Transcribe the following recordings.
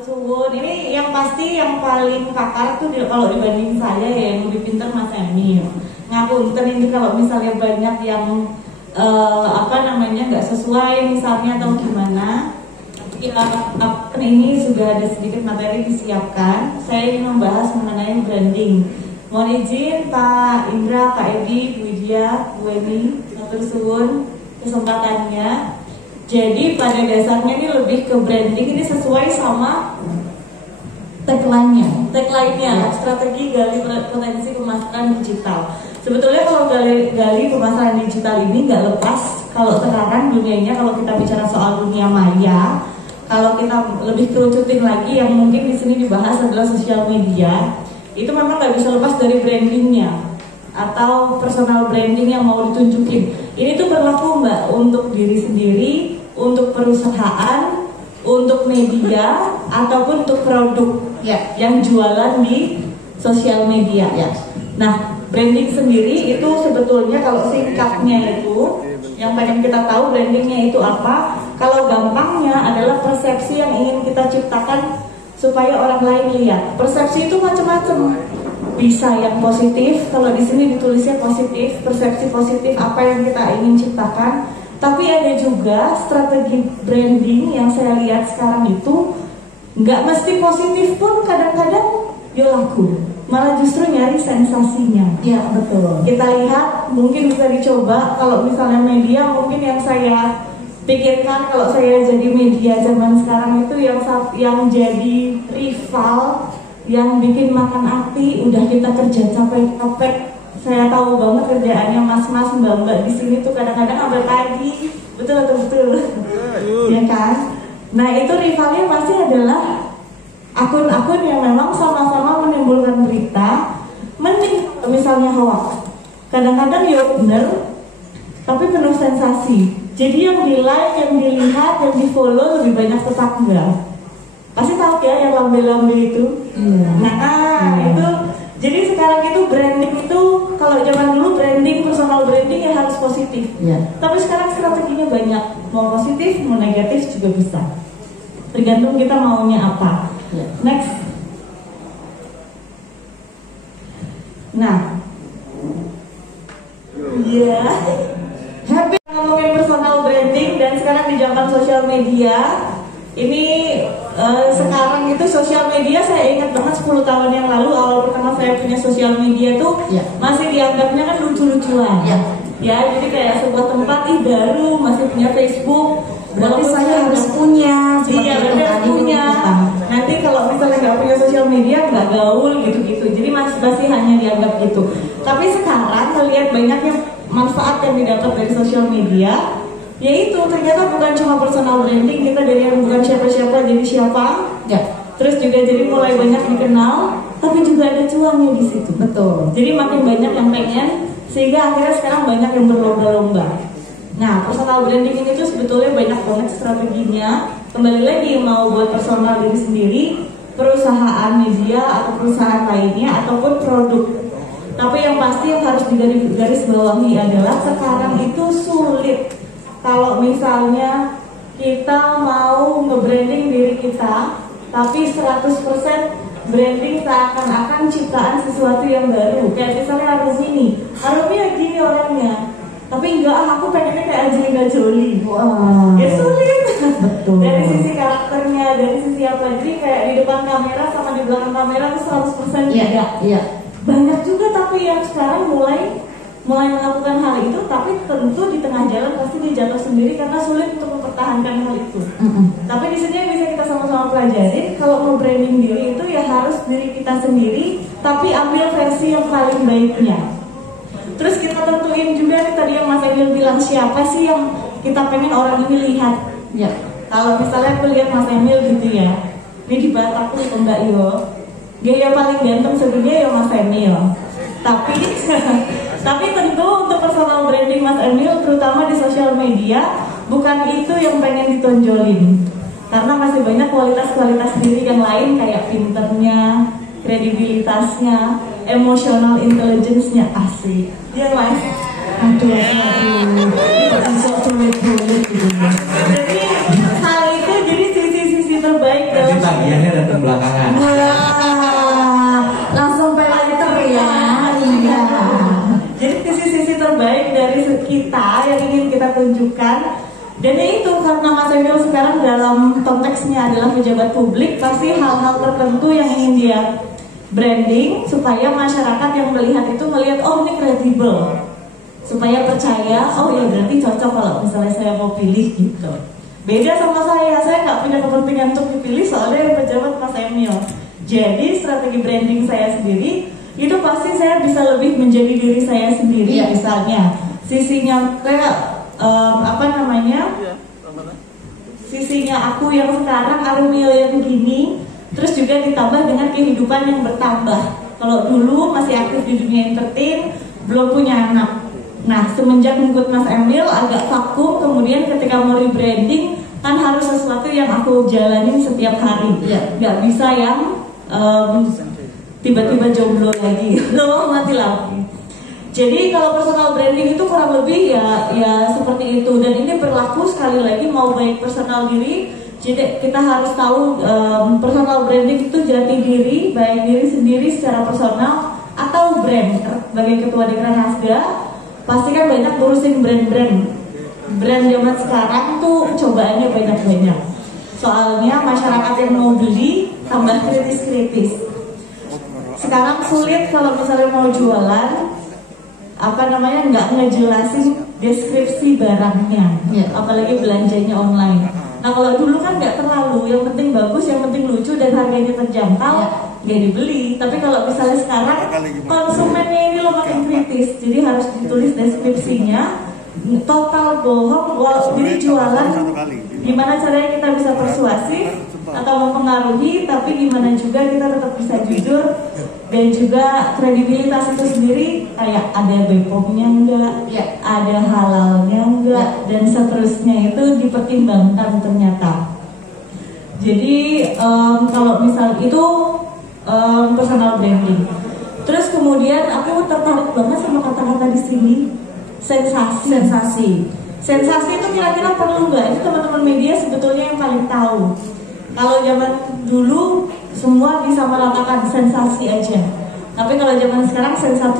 Suwun, ini yang pasti yang paling kakak tuh kalau dibanding saya ya yang lebih pintar Mas Emil. Ngapunten ini kalau misalnya banyak yang nggak sesuai misalnya atau gimana. Ya, ini sudah ada sedikit materi disiapkan. Saya ingin membahas mengenai branding. Mohon izin Pak Indra, Pak Edi, Bu Widya, Bu Eni, Matur suwun kesempatannya. Jadi pada dasarnya ini lebih ke branding, ini sesuai sama tagline-nya, strategi gali potensi pemasaran digital. Sebetulnya kalau gali pemasaran digital ini nggak lepas kalau sekarang dunianya, kalau kita bicara soal dunia maya, kalau kita lebih kerucutin lagi yang mungkin di sini dibahas adalah sosial media, itu memang nggak bisa lepas dari brandingnya atau personal branding yang mau ditunjukin. Ini tuh berlaku Mbak untuk diri sendiri, untuk perusahaan, untuk media, ataupun untuk produk yang jualan di sosial media. Nah, branding sendiri itu sebetulnya kalau singkatnya itu yang pengen kita tahu brandingnya itu apa. Kalau gampangnya adalah persepsi yang ingin kita ciptakan supaya orang lain lihat. Persepsi itu macam-macam. Bisa yang positif, kalau di sini ditulisnya positif, persepsi positif apa yang kita ingin ciptakan. Tapi ada juga strategi branding yang saya lihat sekarang itu nggak mesti positif pun kadang-kadang dia laku, malah justru nyari sensasinya. Ya betul. Kita lihat mungkin bisa dicoba kalau misalnya media, mungkin yang saya pikirkan kalau saya jadi media zaman sekarang itu yang jadi rival, yang bikin makan hati, udah kita kerja capek-capek. Saya tahu banget kerjaannya mas-mas, mbak-mbak di sini tuh kadang-kadang sampai pagi, betul. Ya kan? Nah itu rivalnya pasti adalah akun-akun yang memang sama-sama menimbulkan berita, mending misalnya hoax. Kadang-kadang ya bener, tapi penuh sensasi. Jadi yang di like, yang dilihat, yang di follow lebih banyak tetangga. Pasti tahu ya yang lambe-lambe itu. Itu. Jadi sekarang itu branding itu, kalau zaman dulu branding, personal branding ya harus positif. Tapi sekarang strateginya banyak, mau positif, mau negatif juga bisa. Tergantung kita maunya apa. Next. Nah, happy ngomongin personal branding dan sekarang di zaman sosial media. Ini sekarang itu sosial media, saya ingat banget 10 tahun yang lalu awal pertama saya punya sosial media tuh masih dianggapnya kan lucu-lucuan. Ya, jadi kayak sebuah tempat baru, masih punya Facebook. Berarti saya harus punya. Harus punya. Nanti kalau misalnya nggak punya sosial media nggak gaul gitu-gitu. Jadi masih hanya dianggap gitu. Tapi sekarang melihat banyaknya manfaat yang didapat dari sosial media, yaitu ternyata bukan cuma personal branding, kita dari yang bukan siapa-siapa jadi siapa. Terus juga jadi mulai banyak dikenal, tapi juga ada cuannya di situ. Betul. Jadi makin banyak yang pengen, sehingga akhirnya sekarang banyak yang berlomba-lomba. Nah, personal branding ini tuh sebetulnya banyak banget strateginya. Kembali lagi mau buat personal diri sendiri, perusahaan media atau perusahaan lainnya ataupun produk. Tapi yang pasti yang harus digaris bawahi adalah sekarang itu sulit. Kalau misalnya kita mau nge-branding diri kita, tapi 100% branding seakan-akan ciptaan sesuatu yang baru. Kayak misalnya Arumi gini orangnya, tapi enggak, aku pengennya kayak Angelina Jolie. Ya sulit. Betul. Dari sisi karakternya, dari sisi apa, jadi kayak di depan kamera sama di belakang kamera itu 100% beda. Banyak juga tapi yang sekarang mulai melakukan hal itu, tapi tentu di tengah jalan pasti dia jatuh sendiri karena sulit untuk mempertahankan hal itu. Tapi di sini yang bisa kita sama-sama pelajari, kalau mau branding diri itu ya harus diri kita sendiri, tapi ambil versi yang paling baiknya. Terus kita tentuin juga nih tadi yang Mas Emil bilang, siapa sih yang kita pengen orang ini lihat. Kalau misalnya aku lihat Mas Emil gitu ya, ini di Batak nih Mbak Yo, gaya paling ganteng sebenarnya ya Mas Emil. Tapi tentu untuk personal branding Mas Emil, terutama di sosial media, bukan itu yang pengen ditonjolin. Karena masih banyak kualitas-kualitas diri yang lain kayak pinternya, kredibilitasnya, emotional intelligence-nya, asik. Dia Mas. Aduh. tunjukkan. Dan itu karena Mas Emil sekarang dalam konteksnya adalah pejabat publik, pasti hal-hal tertentu yang ingin dia branding supaya masyarakat yang melihat itu melihat oh ini kredibel, supaya percaya oh ya berarti cocok kalau misalnya saya mau pilih gitu. Beda sama saya nggak punya kepentingan untuk dipilih soalnya yang pejabat Mas Emil. Jadi strategi branding saya sendiri itu pasti saya bisa lebih menjadi diri saya sendiri. Misalnya sisinya kayak sisinya aku yang sekarang, Armil yang begini, terus juga ditambah dengan kehidupan yang bertambah. Kalau dulu masih aktif di dunia entertain, belum punya anak. Nah, semenjak ngikut Mas Emil agak vakum, kemudian ketika mau rebranding kan harus sesuatu yang aku jalanin setiap hari. Gak bisa yang tiba-tiba jomblo lagi, loh mati lampu. Jadi kalau personal branding itu kurang lebih ya seperti itu, dan ini berlaku sekali lagi mau baik personal diri. Jadi kita harus tahu personal branding itu jati diri, baik diri sendiri secara personal atau brand. Sebagai ketua Dekran Hasda, pasti kan banyak ngurusin brand zaman sekarang tuh cobaannya banyak. Soalnya masyarakat yang mau beli tambah kritis. Sekarang sulit kalau misalnya mau jualan nggak ngejelasin deskripsi barangnya, apalagi belanjanya online. Nah kalau dulu kan nggak terlalu, yang penting bagus, yang penting lucu dan harganya terjangkau, nggak dibeli. Tapi kalau misalnya sekarang konsumennya ini lo makin kritis, jadi harus ditulis deskripsinya. Total bohong, jadi jualan gimana caranya kita bisa persuasif atau mempengaruhi, tapi gimana juga kita tetap bisa jujur. Dan juga kredibilitas itu sendiri kayak ada BPOM-nya enggak, ada halalnya enggak, dan seterusnya itu dipertimbangkan ternyata. Jadi kalau misal itu personal branding. Terus kemudian aku tertarik banget sama kata-kata di sini, sensasi. Sensasi itu kira-kira perlu nggak? Itu teman-teman media sebetulnya yang paling tahu. Kalau zaman dulu semua disamaratakan sensasi aja. Tapi kalau zaman sekarang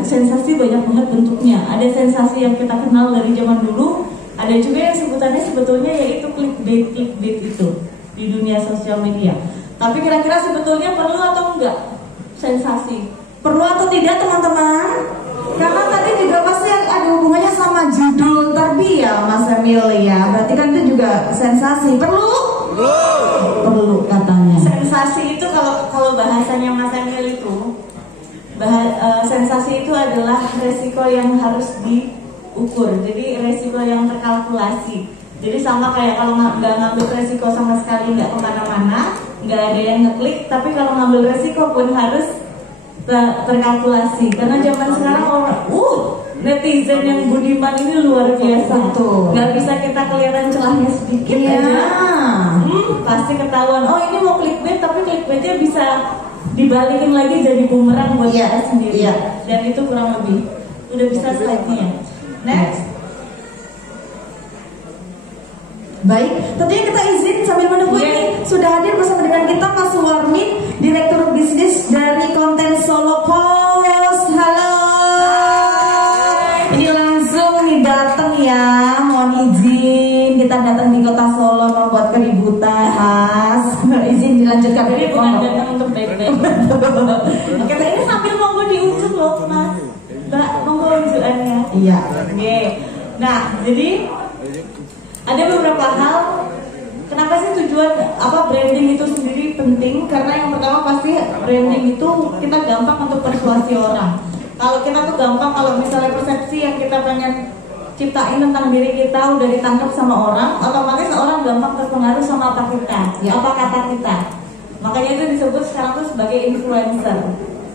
sensasi banyak banget bentuknya. Ada sensasi yang kita kenal dari zaman dulu, ada juga yang sebutannya sebetulnya yaitu clickbait itu di dunia sosial media. Tapi kira-kira sebetulnya perlu atau enggak sensasi? Perlu atau tidak teman-teman? Karena tadi juga pasti ada hubungannya sama judul terbiak Mas Emil ya. Berarti kan itu juga sensasi. Perlu katanya. Sensasi itu kalau bahasanya Mas Emil itu sensasi itu adalah resiko yang harus diukur. Jadi resiko yang terkalkulasi. Jadi sama kayak kalau nggak ngambil resiko sama sekali nggak kemana-mana, nggak ada yang ngeklik. Tapi kalau ngambil resiko pun harus terkalkulasi. Karena zaman sekarang orang netizen yang budiman ini luar biasa. Nggak bisa kita kelihatan celahnya sedikit aja. Pasti ketahuan. Oh ini mau clickbait, tapi clickbaitnya bisa dibalikin lagi jadi bumerang buat kita sendiri. Dan itu kurang lebih. Udah bisa slide-nya. Next. Baik, tentunya kita izin sambil menunggu ini sudah hadir bersama dengan kita Mas Warmin, Direktur Bisnis dari Konten Solo Post. Halo. Ini langsung nih datang ya, mohon izin kita datang di Kota Solo membuat keributan, Mas. Izin dilanjutkan. Jadi bukan datang untuk baik-baik. Oke, ini sambil monggo diunjuk loh, Mas. Mbak, monggo unjukannya. Iya. Oke. Nah, jadi ada beberapa hal. Kenapa sih tujuan branding itu sendiri penting? Karena yang pertama pasti branding itu kita gampang untuk persuasi orang. Kalau kita tuh gampang, kalau misalnya persepsi yang kita pengen ciptain tentang diri kita udah ditangkap sama orang, otomatis orang gampang terpengaruh sama apa kita, apa kata kita. Makanya itu disebut sekarang tuh sebagai influencer.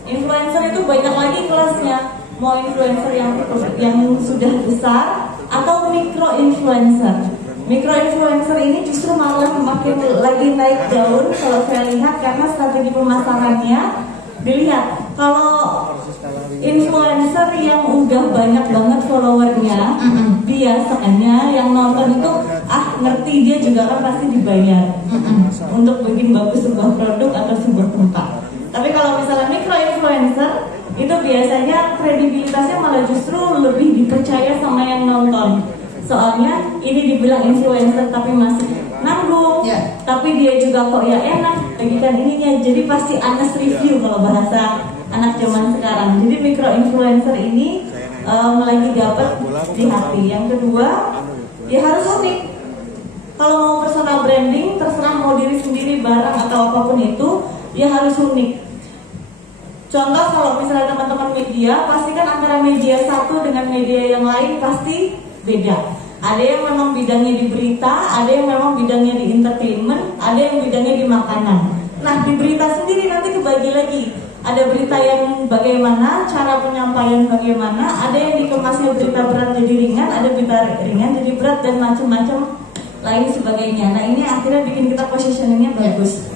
Influencer itu banyak lagi kelasnya. Mau influencer yang sudah besar atau micro influencer. Micro influencer ini justru malah makin lagi naik daun kalau saya lihat, karena strategi pemasarannya dilihat. Kalau influencer yang udah banyak banget followernya, biasanya yang nonton itu ngerti, dia juga kan pasti dibayar untuk bikin bagus sebuah produk atau sebuah tempat. Tapi kalau misalnya micro influencer itu biasanya kredibilitasnya malah justru lebih dipercaya sama yang nonton. Soalnya ini dibilang influencer tapi masih nanggung, tapi dia juga kok ya enak bagikan ininya. Jadi pasti honest review kalau bahasa anak zaman sekarang. Jadi micro influencer ini lagi dapat di hati. Yang kedua, dia harus unik. Kalau mau personal branding, terserah mau diri sendiri, barang atau apapun itu, dia harus unik. Contoh kalau misalnya teman-teman media, pasti kan antara media satu dengan media yang lain pasti beda. Ada yang memang bidangnya di berita, ada yang memang bidangnya di entertainment, ada yang bidangnya di makanan. Nah, di berita sendiri nanti kebagi lagi. Ada berita yang bagaimana, cara penyampaian bagaimana, ada yang dikemasnya berita berat jadi ringan, ada berita ringan jadi berat, dan macam-macam lain sebagainya. Nah, ini akhirnya bikin kita positioningnya bagus.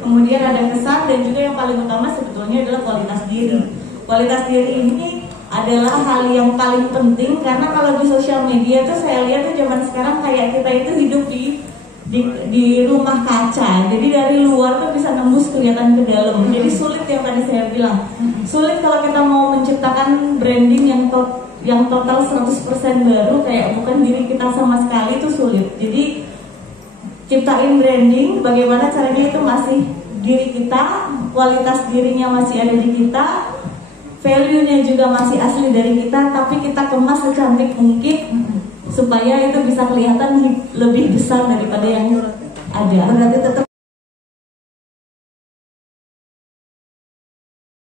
Kemudian ada kesan, dan juga yang paling utama sebetulnya adalah kualitas diri. Kualitas diri ini adalah hal yang paling penting, karena kalau di sosial media tuh saya lihat tuh zaman sekarang kayak kita itu hidup di rumah kaca. Jadi dari luar tuh bisa nembus kelihatan ke dalam. Jadi sulit, yang tadi saya bilang. Sulit kalau kita mau menciptakan branding yang total 100% baru, kayak bukan diri kita sama sekali, itu sulit. Jadi ciptain branding, bagaimana caranya itu masih diri kita, kualitas dirinya masih ada di kita, value-nya juga masih asli dari kita, tapi kita kemas secantik mungkin supaya itu bisa kelihatan lebih besar daripada yang ada. Berarti tetap